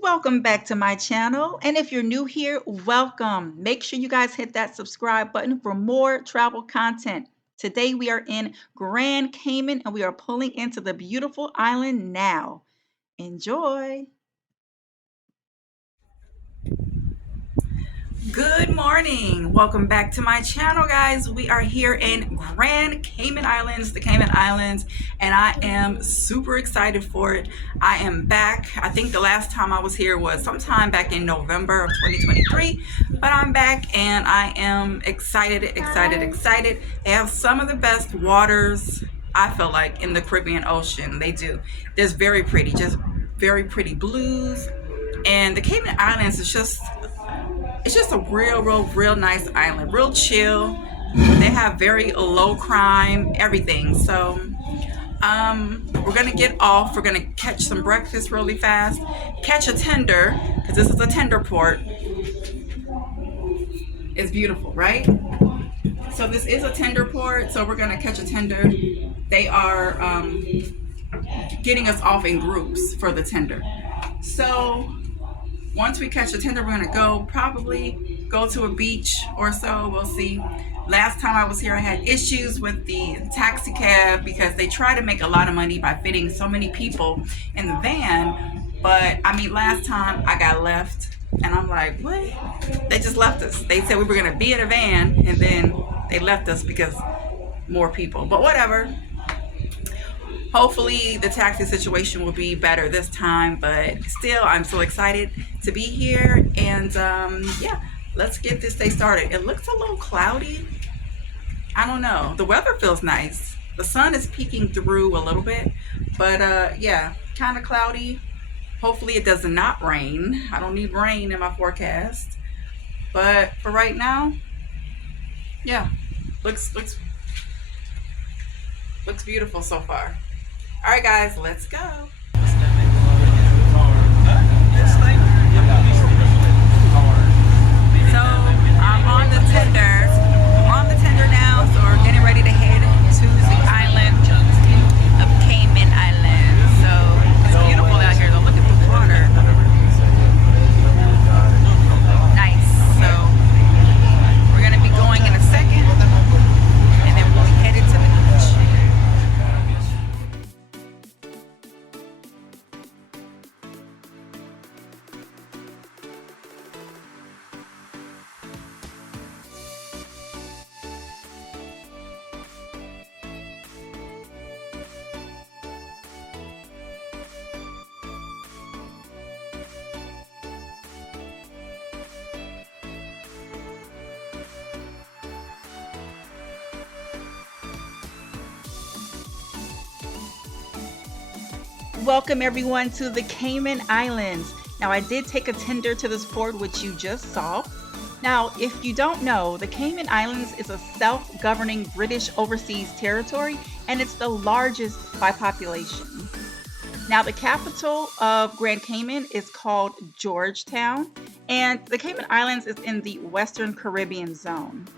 Welcome back to my channel. And if you're new here, welcome. Make sure you guys hit that subscribe button for more travel content. Today we are in Grand Cayman and we are pulling into the beautiful island now. Enjoy. Good morning. Welcome back to my channel, guys. We are here in Grand Cayman Islands, the Cayman Islands, and I am super excited for it. I am back. I think the last time I was here was sometime back in November of 2023, but I'm back and I am excited. They have some of the best waters, I feel like, in the Caribbean Ocean. They do. There's very pretty, just very pretty blues. And the Cayman Islands is just a real nice island, real chill. They have very low crime, everything. So we're gonna get off. We're gonna catch some breakfast really fast, catch a tender, because this is a tender port. It's beautiful, right? So this is a tender port, so we're gonna catch a tender. They are getting us off in groups for the tender. So once we catch a tender, we're gonna probably go to a beach or so. We'll see. Last time I was here, I had issues with the taxi cab because they try to make a lot of money by fitting so many people in the van. But I mean, last time I got left and I'm like, what? They just left us. They said we were gonna be in a van and then they left us because more people, but whatever. Hopefully the taxi situation will be better this time, but still, I'm so excited to be here. And yeah, let's get this day started. It looks a little cloudy. I don't know. The weather feels nice. The sun is peeking through a little bit, but yeah, kind of cloudy. Hopefully it does not rain. I don't need rain in my forecast. But for right now, yeah, looks beautiful so far. All right, guys, let's go. So I'm on the tender. I'm on the tender now, so we're getting ready to head to the island of Cayman Islands. So it's beautiful out here, though. Look at the water. Nice. So we're gonna be going in a second, and then we'll be headed to the beach. Welcome everyone to the Cayman Islands. Now I did take a tender to this port, which you just saw. Now, if you don't know, the Cayman Islands is a self-governing British overseas territory, and it's the largest by population. Now, the capital of Grand Cayman is called Georgetown, and the Cayman Islands is in the Western Caribbean zone.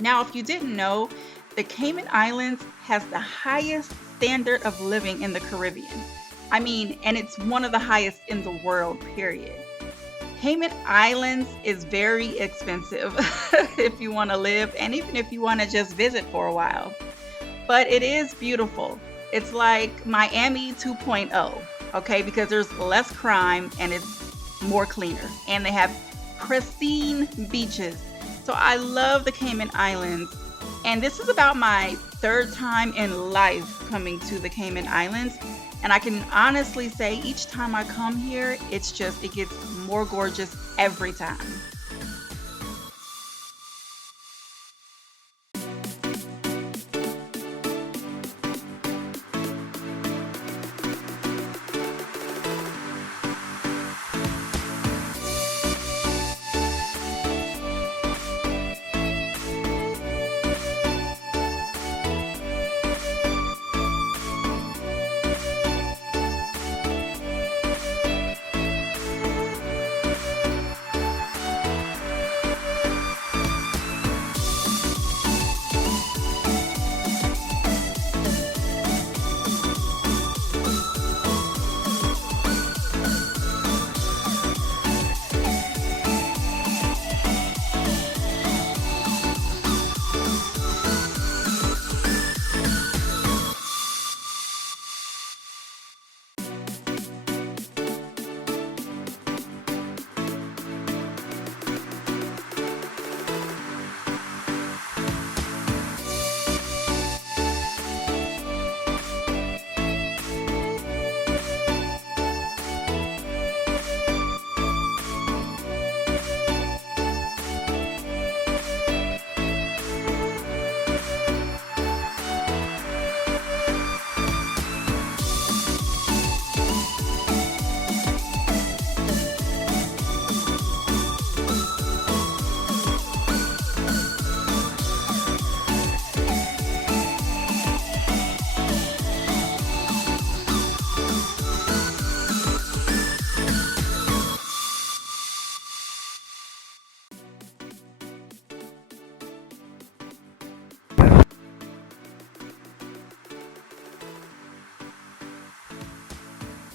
Now, if you didn't know, the Cayman Islands has the highest standard of living in the Caribbean. I mean, and it's one of the highest in the world, period. Cayman Islands is very expensive if you want to live and even if you want to just visit for a while. But it is beautiful. It's like Miami 2.0, okay? Because there's less crime and it's more cleaner. And they have pristine beaches. So I love the Cayman Islands. And this is about my third time in life coming to the Cayman Islands. And I can honestly say each time I come here, it gets more gorgeous every time.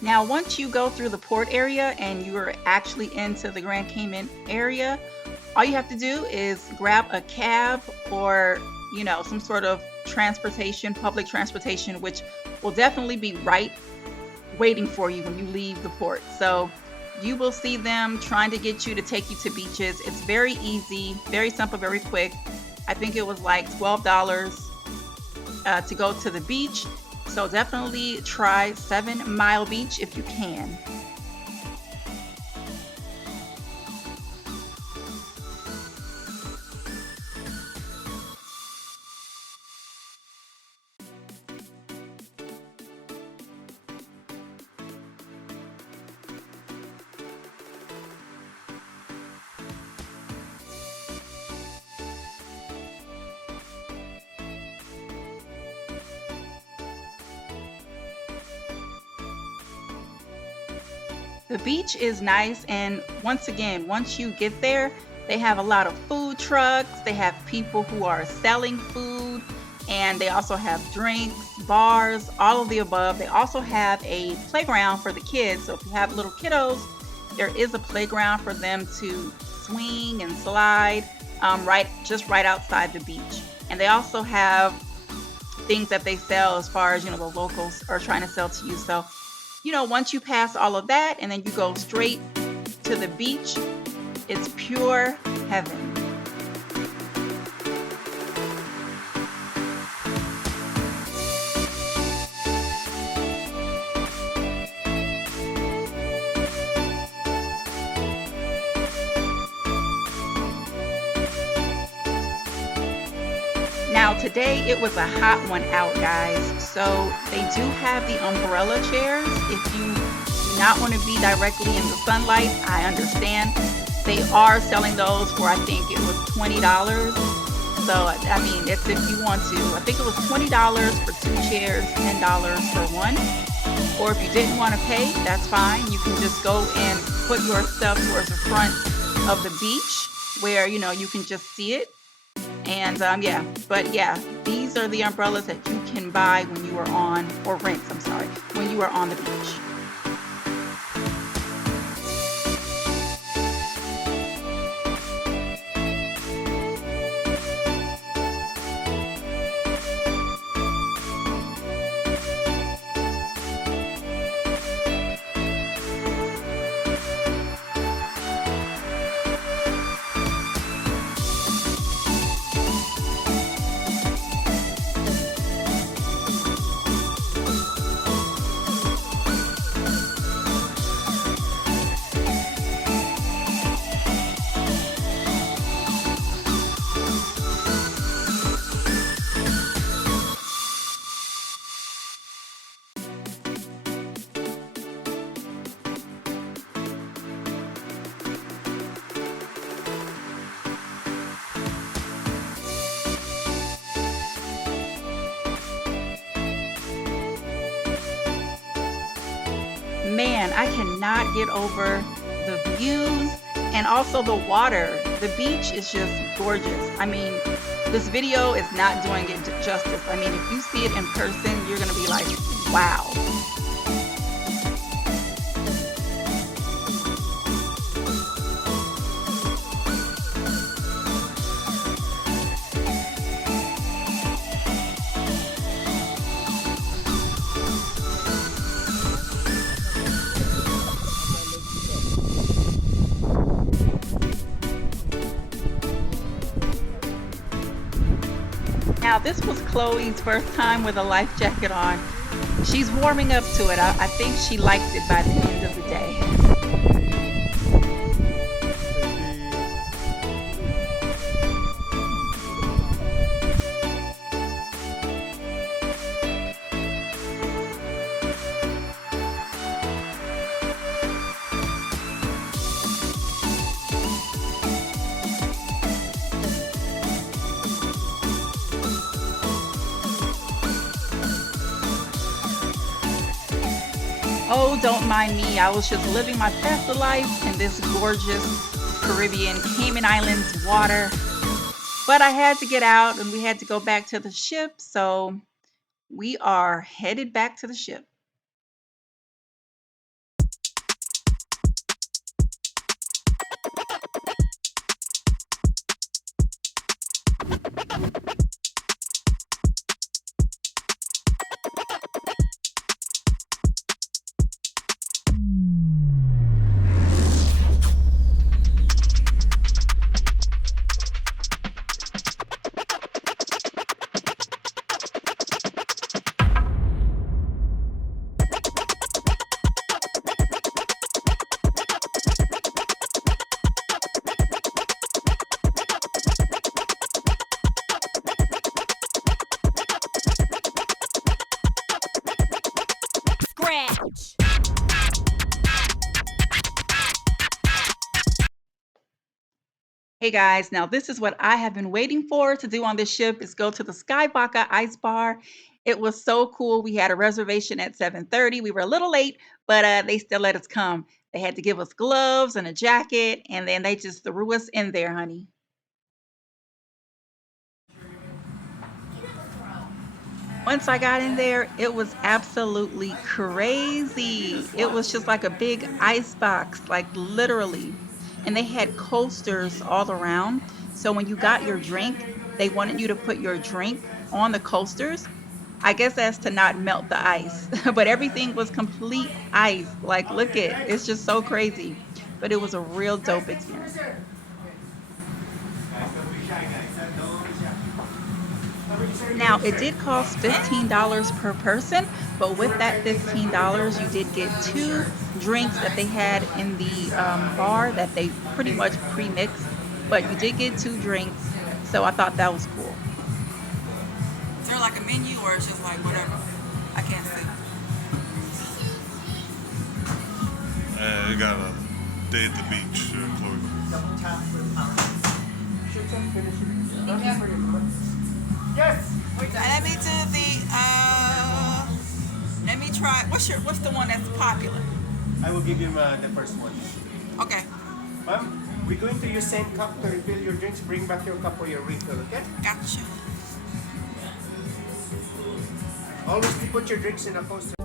Now, once you go through the port area and you're actually into the Grand Cayman area, all you have to do is grab a cab or, some sort of transportation, public transportation, which will definitely be right waiting for you when you leave the port. So you will see them trying to get you to take you to beaches. It's very easy, very simple, very quick. I think it was like $12 to go to the beach. So definitely try 7 Mile Beach if you can. The beach is nice, and once again, once you get there, they have a lot of food trucks. They have people who are selling food, and they also have drinks, bars, all of the above. They also have a playground for the kids. So if you have little kiddos, there is a playground for them to swing and slide right outside the beach. And they also have things that they sell as far as the locals are trying to sell to you. So once you pass all of that and then you go straight to the beach, it's pure heaven. Now today it was a hot one out, guys. So they do have the umbrella chairs. If you do not want to be directly in the sunlight, I understand. They are selling those for, I think it was $20. So I mean, it's if you want to. I think it was $20 for 2 chairs, $10 for one. Or if you didn't want to pay, that's fine. You can just go and put your stuff towards the front of the beach where you can just see it. And yeah, these are the umbrellas that you can buy when you are on, or rent, I'm sorry, when you are on the beach. Man, I cannot get over the views and also the water. The beach is just gorgeous. I mean, this video is not doing it justice. I mean, if you see it in person, you're going to be like, wow. Now, this was Chloe's first time with a life jacket on. She's warming up to it. I think she liked it by the end of the day. Oh, don't mind me. I was just living my best of life in this gorgeous Caribbean Cayman Islands water. But I had to get out and we had to go back to the ship. So we are headed back to the ship. Hey guys, now this is what I have been waiting for to do on this ship is go to the Sky VODKA Ice Bar. It was so cool. We had a reservation at 7:30. We were a little late, but they still let us come. They had to give us gloves and a jacket, and then they just threw us in there, honey. Once I got in there, it was absolutely crazy. It was just like a big ice box, like literally. And they had coasters all around. So when you got your drink, they wanted you to put your drink on the coasters. I guess that's to not melt the ice, but everything was complete ice. Like, look it, it's just so crazy. But it was a real dope experience. Now, it did cost $15 per person, but with that $15, you did get two drinks that they had in the bar that they pretty much pre-mixed, but you did get two drinks, so I thought that was cool. Is there like a menu or it's just like whatever? I can't see. It got a day at the beach, Chloe. Yes. Let me do the. Let me try. What's the one that's popular? I will give you the first one. Okay. Ma'am, we're going to use same cup to refill your drinks. Bring back your cup or your refill, okay? Gotcha. Always put your drinks in a coaster.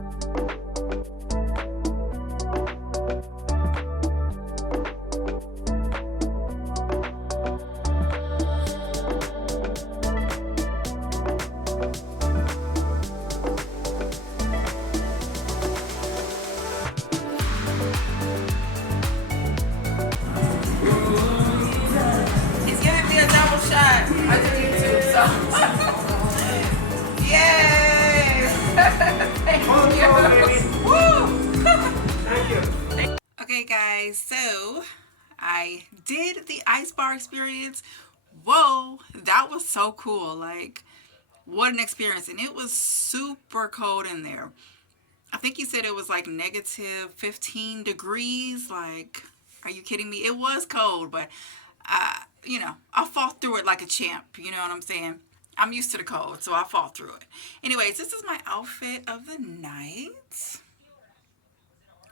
He's giving me a double shot. I do YouTube, so. Yay! Thank you. Woo! Thank you. Okay, guys, so I did the ice bar experience. Whoa, that was so cool. Like, what an experience. And it was super cold in there. I think you said it was like negative 15 degrees. Like, are you kidding me? It was cold, but, you know, I fought through it like a champ. You know what I'm saying? I'm used to the cold, so I fought through it. Anyways, this is my outfit of the night.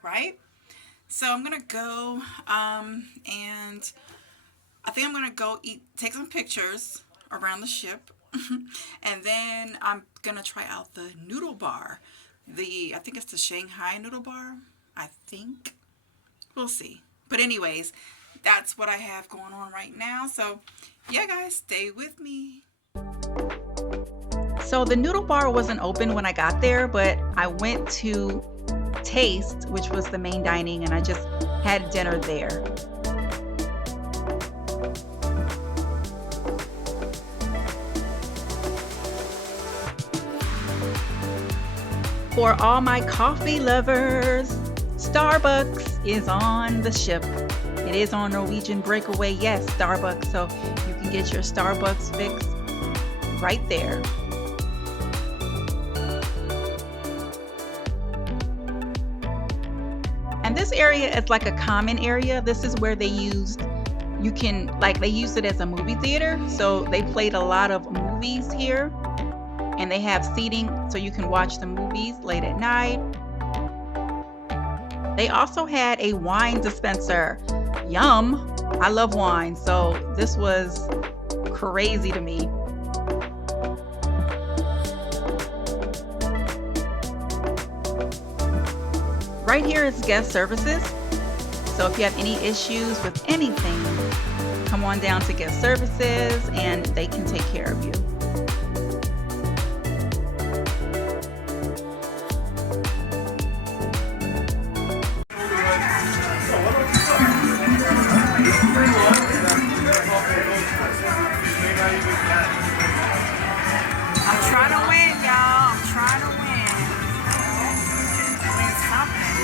Right? So I'm going to go and I think I'm going to go take some pictures around the ship. And then I'm going to try out the noodle bar. I think it's the Shanghai noodle bar. I think. We'll see. But anyways, that's what I have going on right now. So yeah, guys, stay with me. So the noodle bar wasn't open when I got there, but I went to Taste, which was the main dining, and I just had dinner there. For all my coffee lovers, Starbucks is on the ship. It is on Norwegian Breakaway. Yes, Starbucks. So you can get your Starbucks fix right there. And this area is like a common area. This is where they used it as a movie theater. So they played a lot of movies here. And they have seating so you can watch the movies late at night. They also had a wine dispenser. Yum! I love wine, so this was crazy to me. Right here is guest services. So if you have any issues with anything, come on down to guest services and they can take care of you. I'm trying to win, y'all. I'm trying to win. Win something.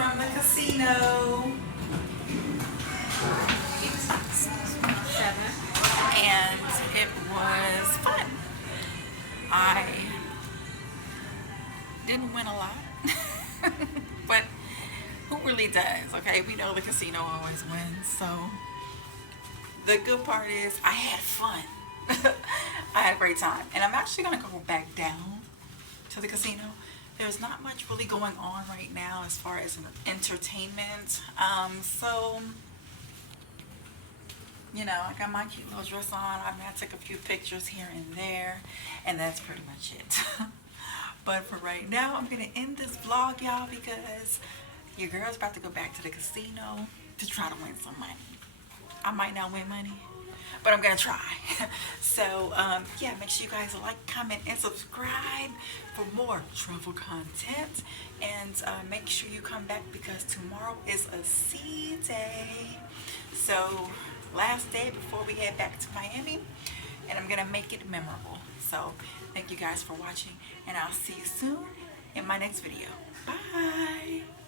from the casino. 7. And it was fun. I didn't win a lot, but who really does? Okay, we know the casino always wins. So the good part is I had fun. I had a great time, and I'm actually gonna go back down to the casino. There's not much really going on right now as far as entertainment. So you know, I got my cute little dress on. I'm gonna take a few pictures here and there, and that's pretty much it. But for right now, I'm gonna end this vlog, y'all, because your girl's about to go back to the casino to try to win some money. I might not win money, but I'm gonna try. So yeah, make sure you guys like, comment, and subscribe for more travel content. And make sure you come back because tomorrow is a sea day. So last day before we head back to Miami, and I'm gonna make it memorable. So thank you guys for watching, and I'll see you soon in my next video. Bye.